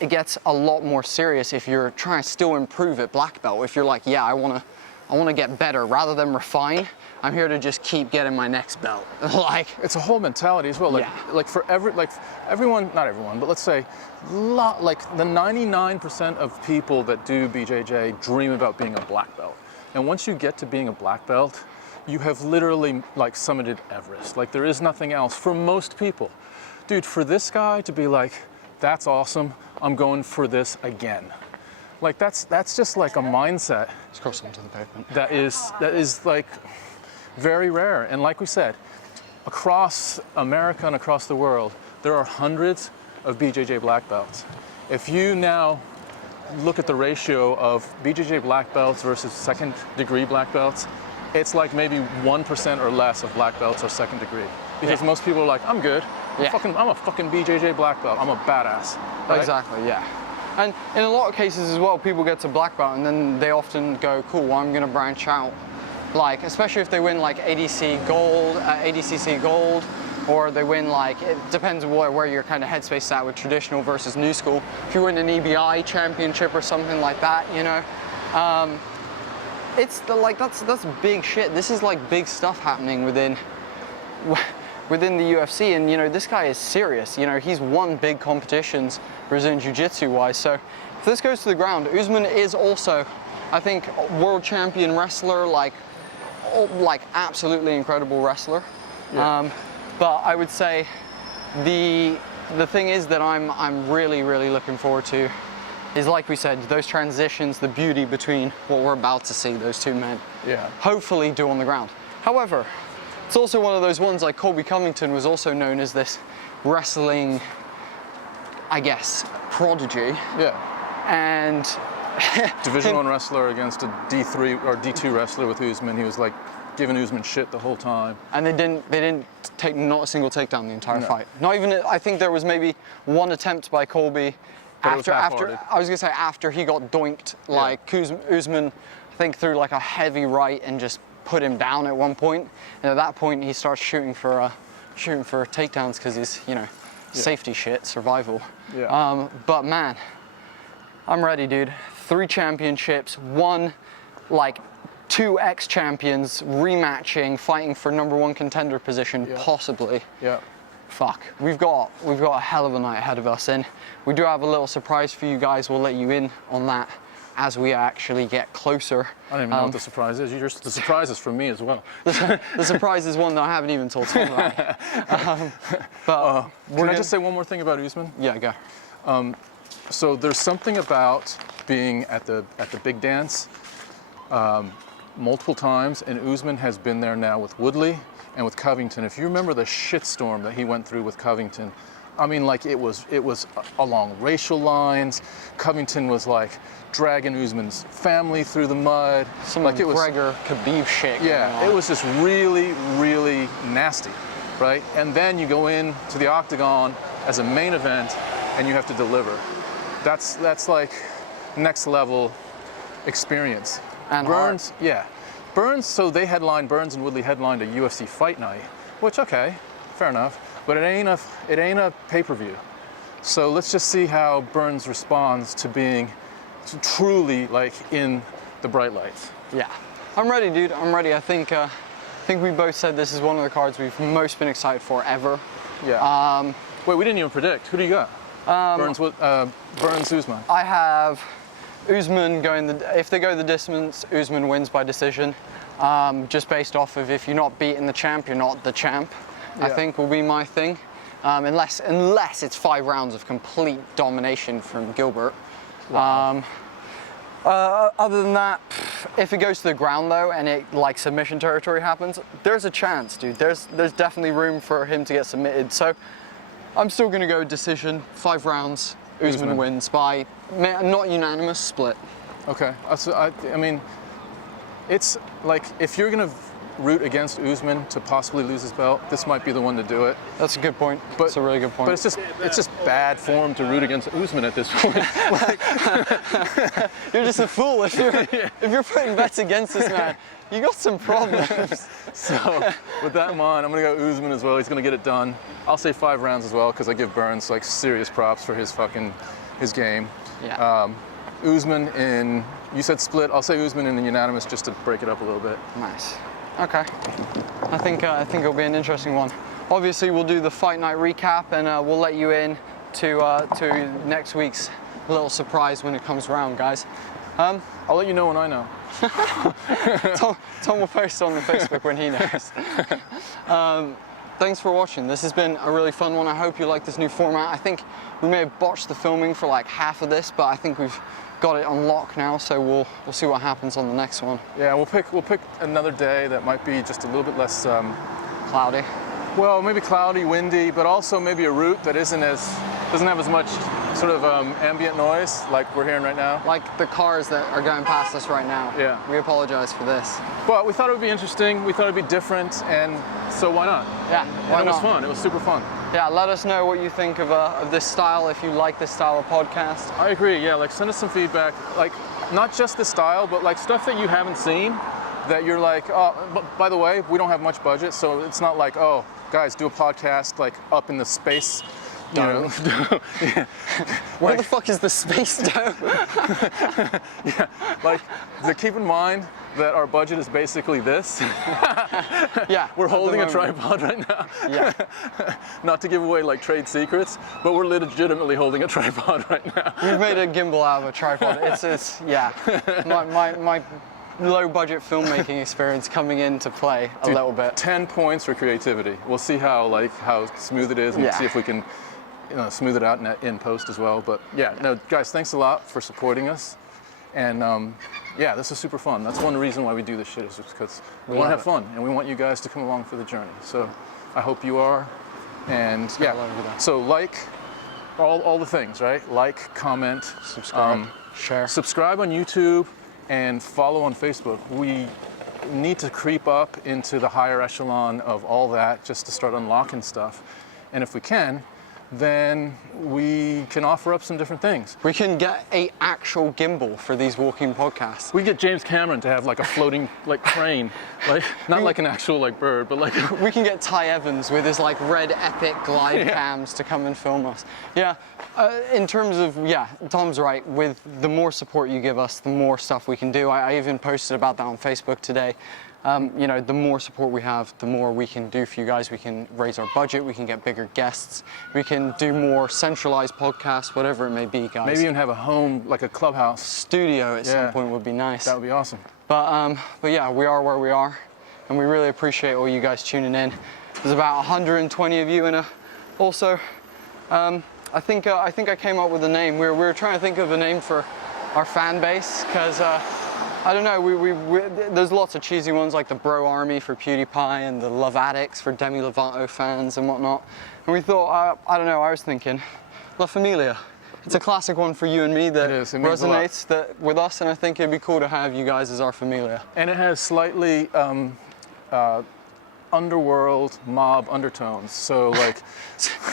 It gets a lot more serious if you're trying to still improve at black belt. If you're like, yeah, I want to get better rather than refine. I'm here to just keep getting my next belt. Like, it's a whole mentality as well. Like for everyone, not everyone, but let's say like the 99% of people that do BJJ dream about being a black belt. And once you get to being a black belt, you have literally like summited Everest. Like there is nothing else for most people. Dude, for this guy to be like, that's awesome, I'm going for this again. Like that's just like a mindset. Just cross onto the pavement. That is like very rare. And like we said, across America and across the world, there are hundreds of BJJ black belts. If you now look at the ratio of BJJ black belts versus second degree black belts, it's like maybe 1% or less of black belts are second degree. Because most people are like, I'm good. I'm a fucking BJJ black belt. I'm a badass. Right? Exactly, yeah. And in a lot of cases as well, people get to black belt and then they often go, cool, well, I'm gonna branch out. Like, especially if they win like ADCC gold, or they win like, it depends where your kind of headspace is at with traditional versus new school. If you win an EBI championship or something like that, you know, that's big shit. This is like big stuff happening within the UFC, and you know, this guy is serious. You know, he's won big competitions Brazilian Jiu-Jitsu wise. So if this goes to the ground, Usman is also, I think, world champion wrestler, like absolutely incredible wrestler. Yeah. But I would say the the thing is that I'm really, really looking forward to is, like we said, those transitions, the beauty between what we're about to see those two men hopefully do on the ground. However, it's also one of those ones, like Colby Covington was also known as this wrestling, I guess, prodigy. Yeah. And Division 1 wrestler against a D3 or D2 wrestler with Usman. He was like giving Usman shit the whole time. And they didn't take not a single takedown the entire fight. Not even, I think there was maybe one attempt by Colby after I was gonna say after he got doinked, like Usman, I think threw like a heavy right and just put him down at one point. And at that point he starts shooting for takedowns because he's, you know, safety shit, survival. Yeah. But man, I'm ready, dude. 3 championships, 1 like 2 ex-champions rematching, fighting for #1 contender position, possibly. Yeah. Fuck, we've got a hell of a night ahead of us, and we do have a little surprise for you guys. We'll let you in on that as we actually get closer. I don't even know what the surprise is. The surprise is from me as well. The surprise is one that I haven't even told Tom about. Can I just say one more thing about Usman? Yeah, go. So there's something about being at the big dance multiple times, and Usman has been there now with Woodley and with Covington. If you remember the shitstorm that he went through with Covington, I mean, like it was along racial lines. Covington was like dragging Usman's family through the mud. Some like McGregor, Khabib shit. Yeah, it was just really, really nasty, right? And then you go in to the octagon as a main event, and you have to deliver. That's like next level experience. And Burns, Burns. So Burns and Woodley headlined a UFC fight night, which okay, fair enough. But it ain't a pay-per-view. So let's just see how Burns responds to being truly like in the bright lights. Yeah, I'm ready, dude. I'm ready. I think we both said this is one of the cards we've most been excited for ever. Yeah. Wait, we didn't even predict. Who do you got? Burns, Usman. I have Usman if they go the distance, Usman wins by decision. Just based off of if you're not beating the champ, you're not the champ. I think will be my thing. Unless it's 5 rounds of complete domination from Gilbert. Wow. Other than that, if it goes to the ground though, and it like submission territory happens, there's a chance, dude. There's definitely room for him to get submitted. So I'm still gonna go decision, 5 rounds. Usman wins by not unanimous, split. Okay. I mean, it's like if you're gonna root against Usman to possibly lose his belt, this might be the one to do it. That's a good point. That's a really good point. But it's just bad form to root against Usman at this point. You're just a fool if you're putting bets against this man. You got some problems. So with that in mind, I'm gonna go Usman as well. He's gonna get it done. I'll say 5 rounds as well because I give Burns like serious props for his game. Yeah. Usman in, you said split. I'll say Usman in the unanimous just to break it up a little bit. Nice. Okay. I think it'll be an interesting one. Obviously, we'll do the fight night recap, and we'll let you in to next week's little surprise when it comes around, guys. I'll let you know when I know. Tom will post on the Facebook when he knows. Thanks for watching. This has been a really fun one. I hope you like this new format. I think we may have botched the filming for like half of this, but I think we've got it on lock now, so we'll see what happens on the next one. Yeah, we'll pick another day that might be just a little bit less cloudy. Well, maybe cloudy, windy, but also maybe a route that doesn't have as much sort of ambient noise like we're hearing right now. Like the cars that are going past us right now. Yeah. We apologize for this. But we thought it would be interesting. We thought it'd be different, and so why not? Yeah. And it was fun. It was super fun. Yeah, let us know what you think of this style, if you like this style of podcast. I agree, yeah, like send us some feedback, like not just the style, but like stuff that you haven't seen that you're like, oh, but by the way, we don't have much budget, so it's not like, oh, guys, do a podcast like up in the space, you know. Yeah. Where the fuck is the space dome? Yeah, like keep in mind that our budget is basically this. Yeah. We're holding a tripod right now. Yeah. Not to give away like trade secrets, but we're legitimately holding a tripod right now. We've made a gimbal out of a tripod. It's yeah. My low budget filmmaking experience coming into play a little bit. 10 points for creativity. We'll see how smooth it is and see if we can smooth it out in post as well. But yeah, no, guys, thanks a lot for supporting us. And yeah, this is super fun. That's one reason why we do this shit, is because we want to have fun and we want you guys to come along for the journey. So I hope you are. And yeah, so like all the things, right? Like, comment, Subscribe, share. Subscribe on YouTube and follow on Facebook. We need to creep up into the higher echelon of all that just to start unlocking stuff. And if we can, then we can offer up some different things. We can get a actual gimbal for these walking podcasts. We get James Cameron to have like a floating like crane, like not like an actual like bird, but like we can get Ty Evans with his like red epic glide cams to come and film us. Yeah, in terms of, yeah, Tom's right. With the more support you give us, the more stuff we can do. I even posted about that on Facebook today. You know, the more support we have, the more we can do for you guys. We can raise our budget, we can get bigger guests, we can do more centralized podcasts, whatever it may be, guys. Maybe even have a home, like a clubhouse. Studio at some point would be nice. That would be awesome. But yeah, we are where we are, and we really appreciate all you guys tuning in. There's about 120 of you, and also, I think I came up with a name. We were trying to think of a name for our fan base, because I don't know, there's lots of cheesy ones like the Bro Army for PewDiePie and the Love Addicts for Demi Lovato fans and whatnot. And we thought, I don't know, I was thinking, La Familia. It's a classic one for you and me that resonates with us, and I think it'd be cool to have you guys as our familia. And it has slightly underworld mob undertones. So like,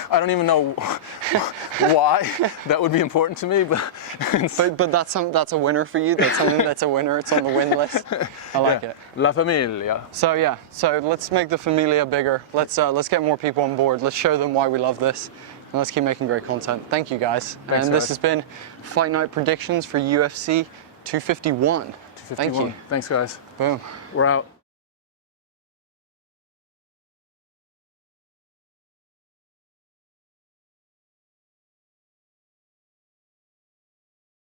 I don't even know why that would be important to me, but that's a winner for you. That's something that's a winner. It's on the win list. I like it. La Familia. So yeah, so let's make the familia bigger. Let's get more people on board. Let's show them why we love this, and let's keep making great content. Thank you guys. Thanks, This guys. has been Fight Night predictions for UFC 251. Thank you. Thanks, guys. Boom. We're out.